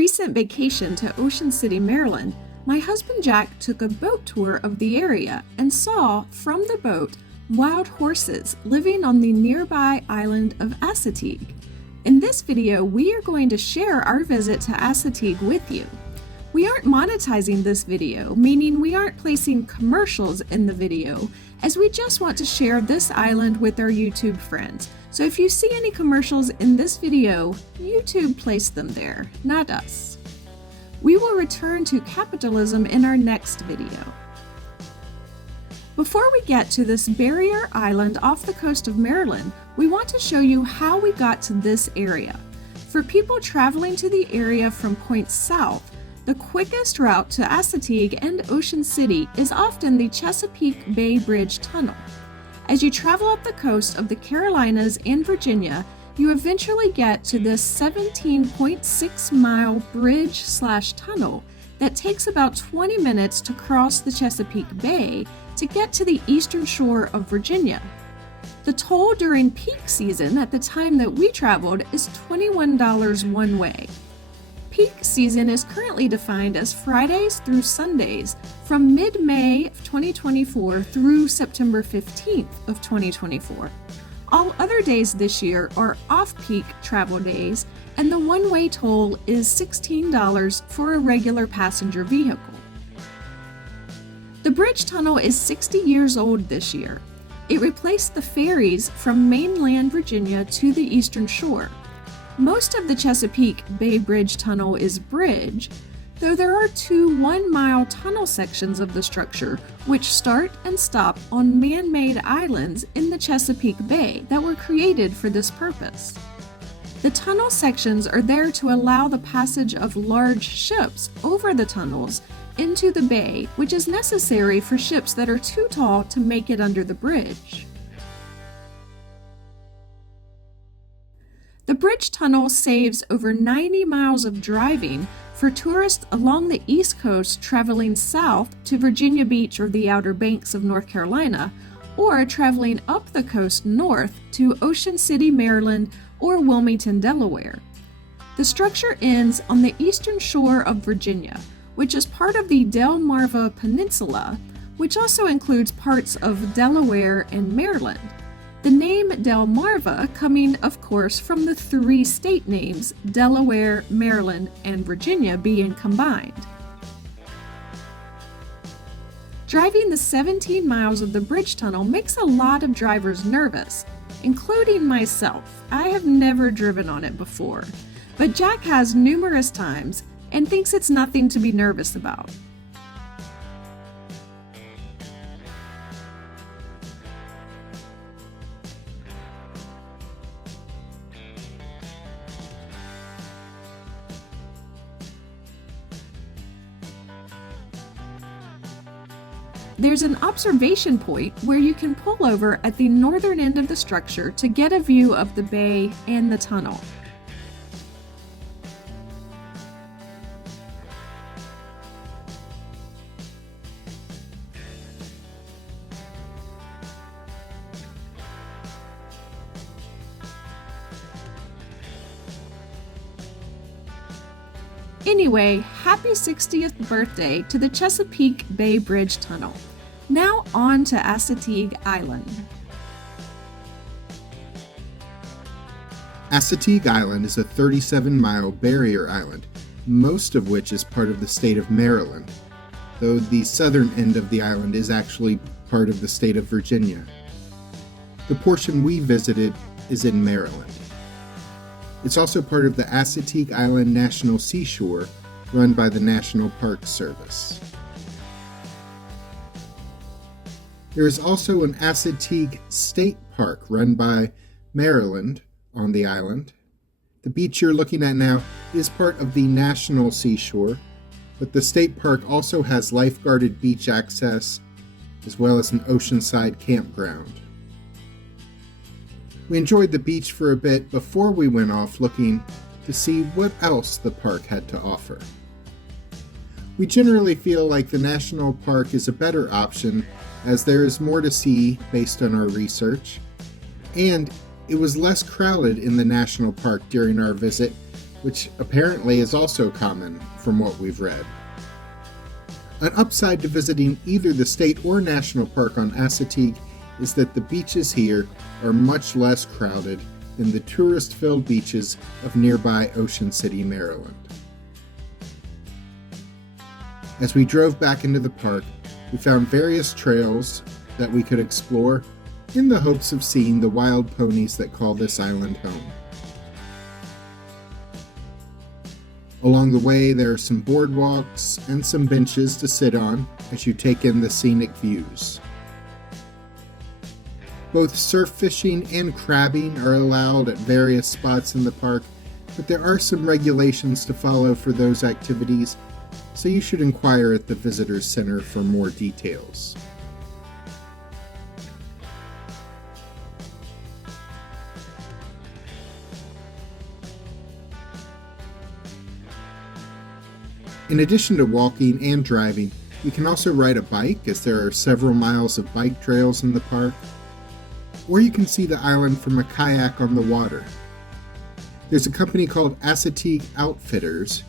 recent vacation to Ocean City, Maryland, my husband Jack took a boat tour of the area and saw, from the boat, wild horses living on the nearby island of Assateague. In this video, we are going to share our visit to Assateague with you. We aren't monetizing this video, meaning we aren't placing commercials in the video, as we just want to share this island with our YouTube friends. So if you see any commercials in this video, YouTube placed them there, not us. We will return to capitalism in our next video. Before we get to this barrier island off the coast of Maryland, we want to show you how we got to this area. For people traveling to the area from points south, the quickest route to Assateague and Ocean City is often the Chesapeake Bay Bridge Tunnel. As you travel up the coast of the Carolinas and Virginia, you eventually get to this 17.6-mile bridge/tunnel that takes about 20 minutes to cross the Chesapeake Bay to get to the eastern shore of Virginia. The toll during peak season at the time that we traveled is $21 one way. Peak season is currently defined as Fridays through Sundays from mid-May of 2024 through September 15th of 2024. All other days this year are off-peak travel days, and the one-way toll is $16 for a regular passenger vehicle. The bridge tunnel is 60 years old this year. It replaced the ferries from mainland Virginia to the eastern shore. Most of the Chesapeake Bay Bridge Tunnel is bridge, though there are two 1-mile tunnel sections of the structure which start and stop on man-made islands in the Chesapeake Bay that were created for this purpose. The tunnel sections are there to allow the passage of large ships over the tunnels into the bay, which is necessary for ships that are too tall to make it under the bridge. The bridge tunnel saves over 90 miles of driving for tourists along the East Coast traveling south to Virginia Beach or the Outer Banks of North Carolina, or traveling up the coast north to Ocean City, Maryland, or Wilmington, Delaware. The structure ends on the eastern shore of Virginia, which is part of the Delmarva Peninsula, which also includes parts of Delaware and Maryland. The name Delmarva coming, of course, from the three state names, Delaware, Maryland, and Virginia being combined. Driving the 17 miles of the bridge tunnel makes a lot of drivers nervous, including myself. I have never driven on it before, but Jack has numerous times and thinks it's nothing to be nervous about. There's an observation point where you can pull over at the northern end of the structure to get a view of the bay and the tunnel. Anyway, happy 60th birthday to the Chesapeake Bay Bridge Tunnel. Now on to Assateague Island. Assateague Island is a 37-mile barrier island, most of which is part of the state of Maryland, though the southern end of the island is actually part of the state of Virginia. The portion we visited is in Maryland. It's also part of the Assateague Island National Seashore, run by the National Park Service. There is also an Assateague State Park run by Maryland on the island. The beach you're looking at now is part of the National Seashore, but the state park also has lifeguarded beach access as well as an oceanside campground. We enjoyed the beach for a bit before we went off looking to see what else the park had to offer. We generally feel like the national park is a better option as there is more to see based on our research, and it was less crowded in the national park during our visit which apparently is also common from what we've read. An upside to visiting either the state or national park on Assateague is that the beaches here are much less crowded than the tourist-filled beaches of nearby Ocean City, Maryland. As we drove back into the park, we found various trails that we could explore in the hopes of seeing the wild ponies that call this island home. Along the way, there are some boardwalks and some benches to sit on as you take in the scenic views. Both surf fishing and crabbing are allowed at various spots in the park, but there are some regulations to follow for those activities, so you should inquire at the Visitors Center for more details. In addition to walking and driving, you can also ride a bike, as there are several miles of bike trails in the park, or you can see the island from a kayak on the water. There's a company called Assateague Outfitters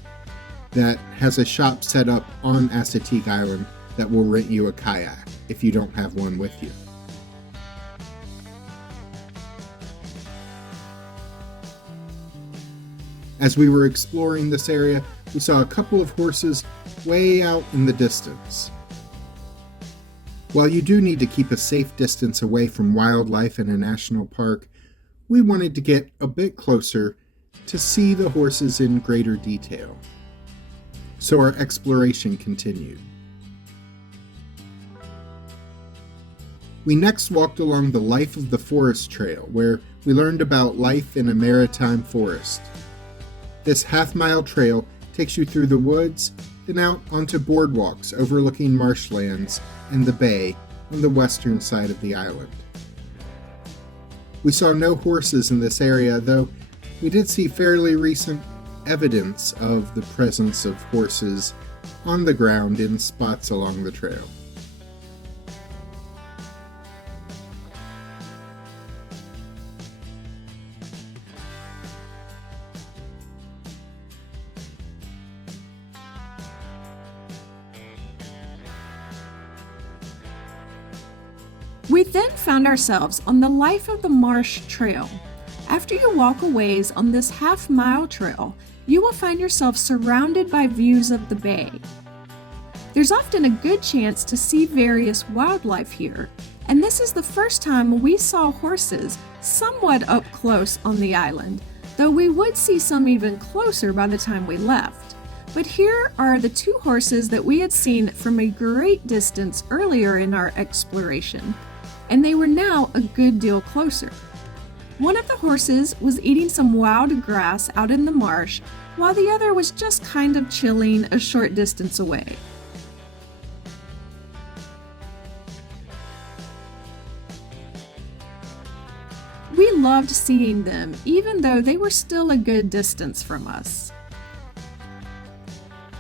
that has a shop set up on Assateague Island that will rent you a kayak if you don't have one with you. As we were exploring this area, we saw a couple of horses way out in the distance. While you do need to keep a safe distance away from wildlife in a national park, we wanted to get a bit closer to see the horses in greater detail. So our exploration continued. We next walked along the Life of the Forest Trail, where we learned about life in a maritime forest. This half-mile trail takes you through the woods, then out onto boardwalks overlooking marshlands and the bay on the western side of the island. We saw no horses in this area, though we did see fairly recent evidence of the presence of horses on the ground in spots along the trail. We then found ourselves on the Life of the Marsh Trail. After you walk a ways on this half-mile trail, you will find yourself surrounded by views of the bay. There's often a good chance to see various wildlife here, and this is the first time we saw horses somewhat up close on the island, though we would see some even closer by the time we left. But here are the two horses that we had seen from a great distance earlier in our exploration, and they were now a good deal closer. One of the horses was eating some wild grass out in the marsh, while the other was just kind of chilling a short distance away. We loved seeing them, even though they were still a good distance from us.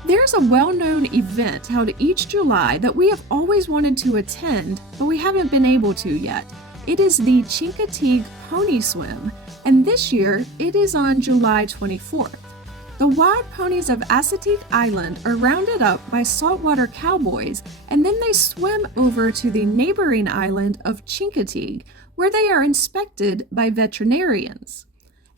There's a well-known event held each July that we have always wanted to attend, but we haven't been able to yet. It is the Chesapeake Pony Swim, and this year it is on July 24th. The wild ponies of Assateague Island are rounded up by saltwater cowboys, and then they swim over to the neighboring island of Chesapeake, where they are inspected by veterinarians.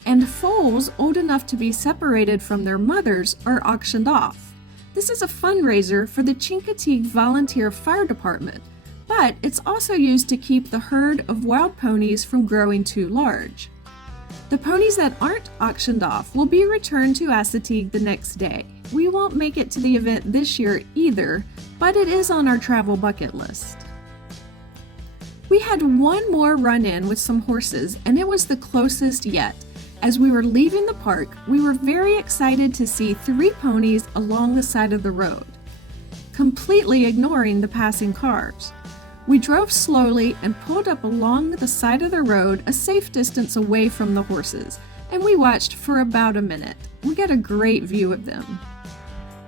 And foals old enough to be separated from their mothers are auctioned off. This is a fundraiser for the Chesapeake Volunteer Fire Department, but it's also used to keep the herd of wild ponies from growing too large. The ponies that aren't auctioned off will be returned to Assateague the next day. We won't make it to the event this year either, but it is on our travel bucket list. We had one more run-in with some horses, and it was the closest yet. As we were leaving the park, we were very excited to see 3 ponies along the side of the road, completely ignoring the passing cars. We drove slowly and pulled up along the side of the road a safe distance away from the horses, and we watched for about a minute. We got a great view of them.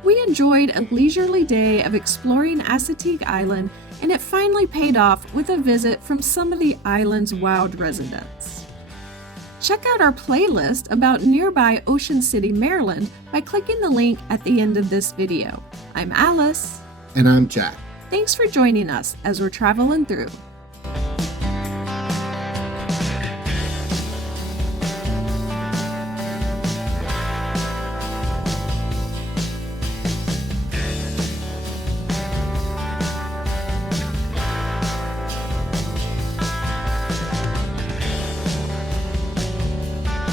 We enjoyed a leisurely day of exploring Assateague Island, and it finally paid off with a visit from some of the island's wild residents. Check out our playlist about nearby Ocean City, Maryland by clicking the link at the end of this video. I'm Alice. And I'm Jack. Thanks for joining us as we're traveling through.